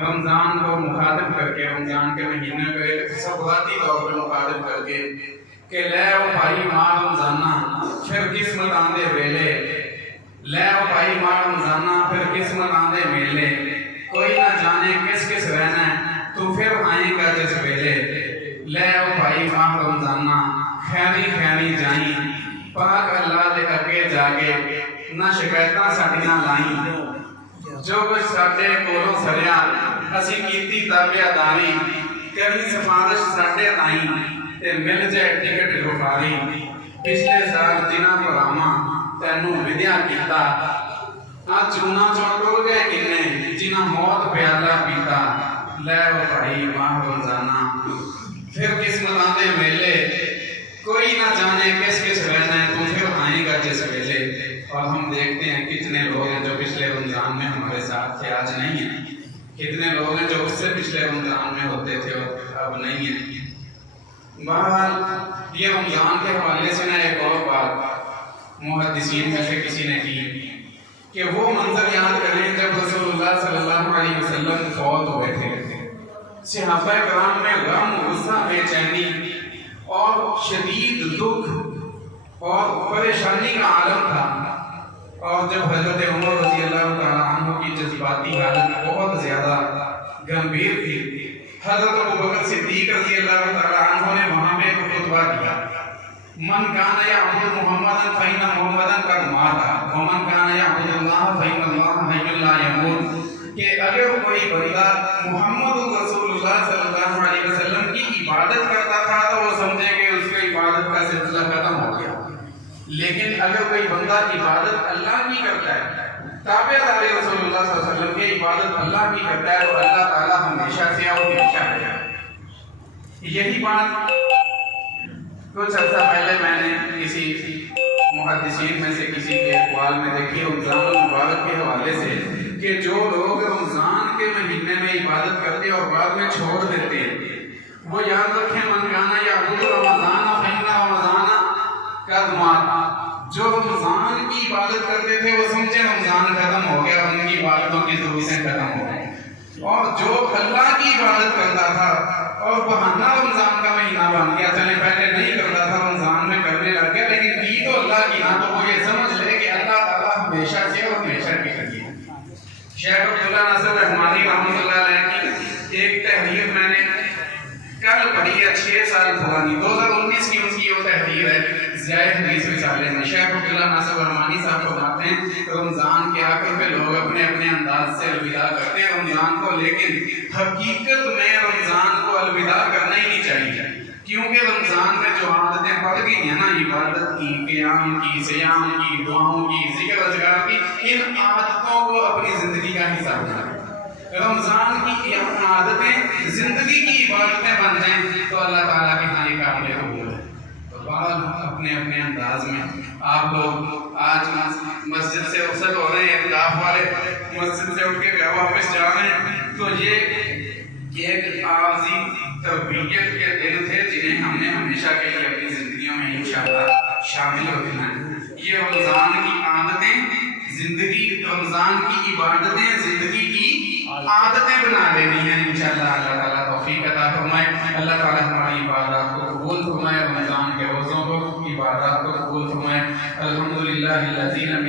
رمضان کو مخاطب کر کے، رمضان کے مہینے کو ایک تصوراتی طور پر مخاطب کر کے کہ لے او بھائی ماہ رمضانہ پھر قسمت آندے ویلے، لے او بھائی ماہ رمضانہ پھر قسمت آندے میلے، کوئی نہ جانے کس کس رہنا ہے تو پھر آئیں گا جس ویلے، لے او بھائی ماہ رمضانہ خیری خیری جائیں، پاک اللہ دے اگے جاگے نہ شکایتاں ساڈیاں لائیں، جو کچھ ساڈے کولوں سریا اسی کیتی تابعداری، کرنی سفارش ساڈے تائیں تے مل جائے ٹکٹ غفاری، پچھلے سال جنہاں پراواں تینوں ودیا کیتا، آج چونا چوں ٹر گئے کنے جنہاں موت پیالہ پیتا، لے او بھائی ماہ رمضانہ پھر قسمت آندے میلے، کوئی نہ جانے کس کس رہنا ہے تو پھر آئے گا جس ویلے۔ اور ہم دیکھتے ہیں کتنے لوگ ہیں جو پچھلے رمضان میں ہمارے ساتھ تھے آج نہیں ہیں، کتنے لوگ ہیں جو اس سے پچھلے رمضان میں ہوتے تھے اور اب نہیں ہیں۔ بہرحال یہ رمضان کے حوالے سے نہ ایک اور بات محدثین میں سے کسی نے کی کہ وہ منظر یاد کریں جب رسول اللہ صلی اللہ علیہ وسلم فوت ہوئے تھے، صحابہ کرام میں غم، غصہ، بے چینی اور شدید دکھ اور پریشانی کا عالم تھا، اور جب حضرت عمر رضی اللہ تعالیٰ عنہ کی جذباتی حالت بہت زیادہ گمبھیر تھی، حضرت ابوبکر صدیق رضی اللہ تعالیٰ عنہ نے وہاں پہ ایک خطبہ دیا، من کان یعبد محمدا فإن محمدا قد مات ومن کان یعبد اللہ فإن اللہ حی لا یموت، کہ اگر کوئی بندہ محمد رسول اللہ صلی اللہ علیہ وسلم کی عبادت کرتا تھا تو وہ سمجھے کہ اس کی عبادت کا سلسلہ ختم ہو گیا، لیکن اگر کوئی بندہ عبادت اللہ کی کرتا ہے، تابعدار رسول اللہ صلی اللہ علیہ وسلم کی عبادت اللہ کی کرتا ہے تو اللہ تعالیٰ ہمیشہ سے اور ہمیشہ رہے گا۔ یہی بات کچھ عرصہ پہلے میں نے کسی محدثین میں سے کسی کے اقوال میں دیکھی رمضان المبارک کے حوالے سے کہ جو لوگ رمضان کے مہینے میں عبادت کرتے اور بعد میں چھوڑ دیتے ہیں وہ یاد رکھیں من کانا یعبد رمضان فإن رمضان قد مات، جو رمضان کی عبادت کرتے تھے وہ سمجھے رمضان ختم ہو گیا، ان کی عبادتوں کی ضرورتیں ختم ہو گئی، اور جو اللہ کی عبادت کرتا تھا اور بہانہ رمضان کا مہینہ بن گیا، چلے پہلے نہیں کرتا تھا رمضان میں کرنے لگ گیا لیکن کی تو اللہ کی نہ، تو وہ یہ سمجھ لے کہ اللہ تعالیٰ ہمیشہ سے اور ہمیشہ کی کرتی ہے۔ شیخ عبداللہ ناصر رحمانی رحمۃ اللہ علیہ کی ایک تحریر میں نے کل پڑھی ہے، 6 سال پرانی، 2019 کی ان کی وہ تحریر ہے زائد حدیث رسالے میں۔ شیخ عبداللہ ناصر رحمانی صاحب فرماتے ہیں رمضان کے آخر پہ لوگ اپنے اپنے انداز سے الوداع کرتے ہیں رمضان کو، لیکن حقیقت میں رمضان کو الوداع کرنا ہی نہیں چاہیے، کیونکہ رمضان میں جو عادتیں پڑ گئی ہیں نا، عبادت کی، قیام کی، صیام کی، دعاؤں کی، ذکر اذکار کی، ان عادتوں کو اپنی زندگی کا حصہ بنائیں۔ رمضان کی عادتیں زندگی کی عبادتیں بن جائیں تو اللہ تعالیٰ کے ہاں یہ قابل قبول ہے۔ تو بعض اپنے اپنے انداز میں آپ لوگ آج مسجد سے رخصت ہو رہے ہیں، اعتکاف والے مسجد سے اٹھ کے گھر واپس جا رہے ہیں، تو یہ ایک عارضی تربیت کے دن تھے جنہیں ہم نے ہمیشہ کے لیے اپنی زندگیوں میں انشاءاللہ شامل رکھنا ہے۔ یہ رمضان کی عادتیں زندگی، رمضان کی عبادتیں زندگی کی عادتیں بنا لینی ہیں انشاءاللہ۔ اللہ تعالیٰ توفیق عطا فرمائے، اللہ تعالیٰ ہماری عبادات کو قبول فرمائے، رمضان کے روزوں کو، عبادات کو قبول فرمائے۔ الحمدللہ الذی لم